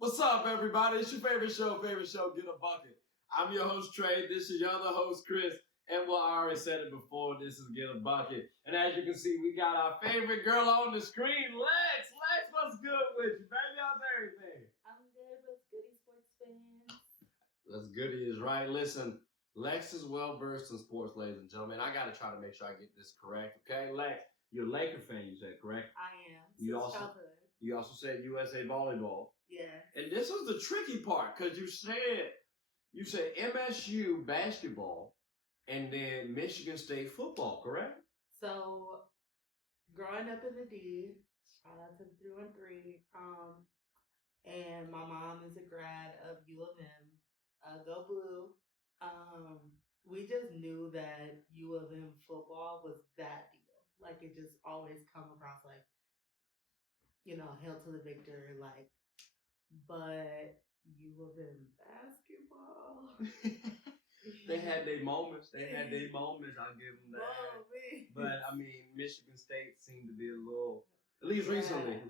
What's up, everybody? It's your favorite show, Get a Bucket. I'm your host, Trey. This is your other host, Chris. And well, I already said it before, this is Get a Bucket. And as you can see, we got our favorite girl on the screen, Lex. Lex, what's good with you, baby? How's everything? I'm good. What's goody, sports fans? That's goody is right. Listen, Lex is well versed in sports, ladies and gentlemen. I got to try to make sure I get this correct, okay? Lex, you're a Laker fan, you said, correct? I am. You also said USA Volleyball. Yeah. And this was the tricky part because you said MSU basketball and then Michigan State football, correct? So, growing up in the D, shout out to the 313, and my mom is a grad of U of M. Go Blue. We just knew that U of M football was that deal. Like, it just always come across like, hail to the victor, like, but U of M basketball. They had their moments. I'll give them that. Oh, but I mean, Michigan State seemed to be a little. At least recently.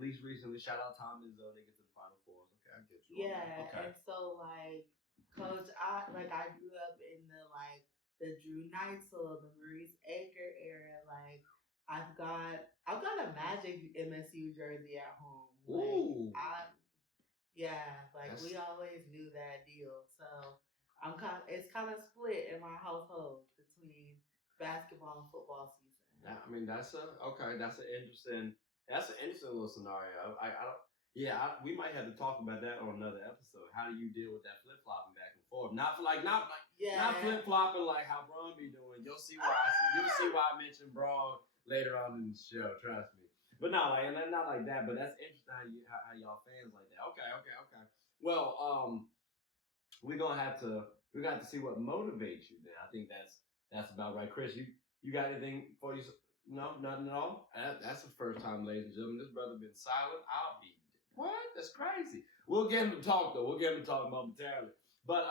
Shout out Tom Izzo. They get to the Final Fours. Okay, I get you. Yeah, okay. And so like, Coach, I grew up in the Drew Neitzel, the Maurice Aker era. Like, I've got a Magic MSU jersey at home. Ooh. We always knew that deal. So it's kind of split in my household between basketball and football season. I mean, that's an interesting little scenario. We might have to talk about that on another episode. How do you deal with that flip flopping back and forth? Not flip flopping like how Braun be doing. You'll see why I mentioned Braun later on in the show. Trust me. But not like that. But that's interesting how y'all fans like that. Okay. Well, we're gonna have to see what motivates you. Then I think that's about right. Chris, you got anything for you? No, nothing at all. That's the first time, ladies and gentlemen. This brother been silent. I'll be what? That's crazy. We'll get him to talk though. We'll get him to talk momentarily. But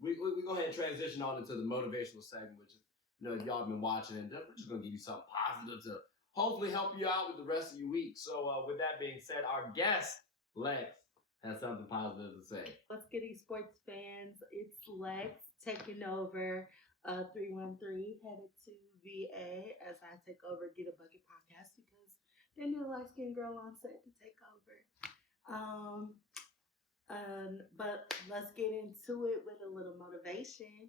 we go ahead and transition on into the motivational segment, which is y'all been watching, and we're just gonna give you something positive to hopefully help you out with the rest of your week. So with that being said, our guest Lex has something positive to say. What's goody, sports fans? It's Lex taking over 313, headed to VA as I take over Get a Bucket podcast because they need a light-skinned girl on set to take over. But let's get into it with a little motivation.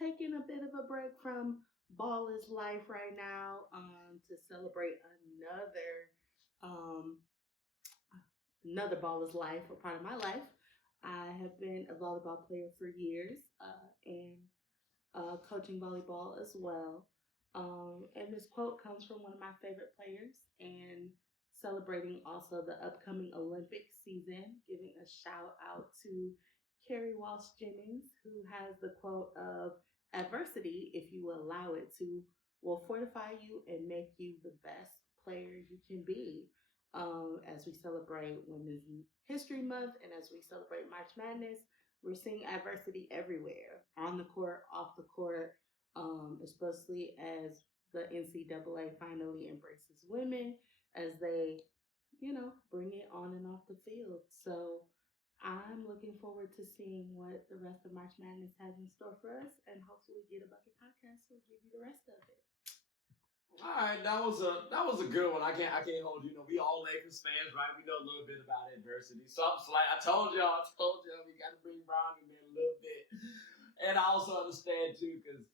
Taking a bit of a break from Ball is Life right now to celebrate another Ball is Life, a part of my life. I have been a volleyball player for years and coaching volleyball as well. And this quote comes from one of my favorite players and celebrating also the upcoming Olympic season, giving a shout out to Kerri Walsh Jennings, who has the quote of adversity, if you allow it to, will fortify you and make you the best player you can be. As we celebrate Women's History Month and as we celebrate March Madness, we're seeing adversity everywhere, on the court, off the court, especially as the NCAA finally embraces women as they, bring it on and off the field. So I'm looking forward to seeing what the rest of March Madness has in store for us, and hopefully Get a Bucket podcast will give you the rest of it. All right, that was a good one. I can't hold you. We all Lakers fans, right? We know a little bit about adversity. Something slight. I told y'all we got to bring Brown in there a little bit, and I also understand too, because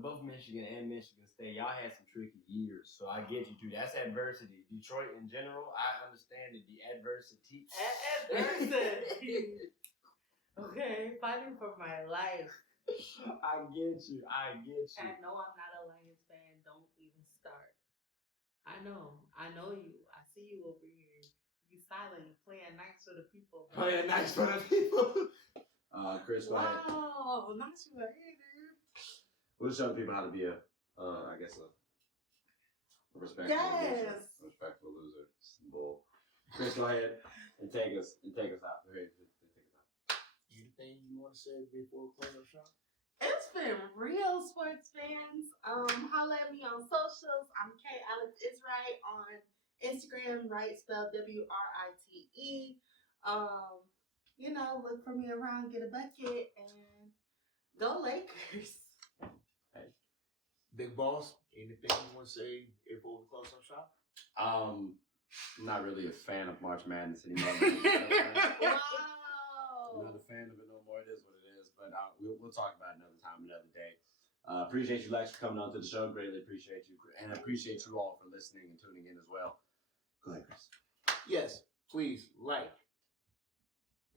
both Michigan and Michigan State, y'all had some tricky years, so I get you too. That's adversity. Detroit in general, I understand it. The adversity. Adversity. Okay, fighting for my life. I get you. And no, I'm not a Lions fan. Don't even start. I know you. I see you over here. You silent, playing nice for the people. Chris, go ahead. Wow, nice for the hater. We'll show people how to be a respectful loser. Bull. Chris, go ahead and take us out. Anything you want to say before we close our show? It's been real, sports fans. Holla at me on socials. I'm K Alex Israel on Instagram, right? Spelled WRITE. Look for me around, get a bucket, and go Lakers. Hey, Big Boss, anything you want to say before we close up shop? I'm not really a fan of March Madness anymore. Wow. I'm not a fan of it no more. It is what it is. But we'll talk about it another time, another day. Appreciate you, Lex, for coming on to the show. Greatly appreciate you. And appreciate you all for listening and tuning in as well. Go ahead, Chris. Yes, please like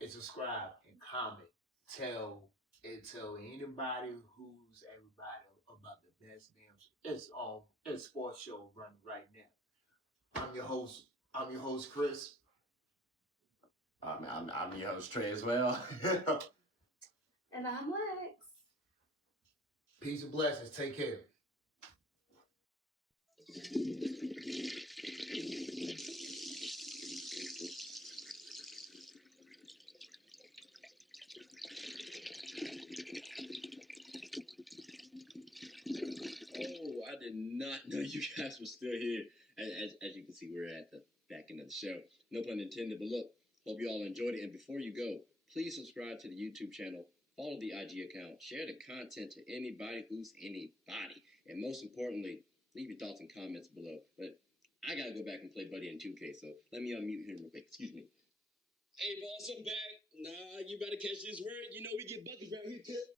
and subscribe and comment. Tell anybody who's everybody about the best damn. It's sports show running right now. I'm your host, Chris. I'm your host, Trey, as well. And I'm Lex. Peace and blessings. Take care. Oh, I did not know you guys were still here. As you can see, we're at the back end of the show. No pun intended, but look, hope you all enjoyed it. And before you go, please subscribe to the YouTube channel, follow the IG account, share the content to anybody who's anybody. And most importantly, leave your thoughts and comments below. But I gotta go back and play Buddy in 2K, so let me unmute him real quick. Excuse me. Hey, boss, I'm back. Nah, you better catch this word. You know we get buckets around here, too.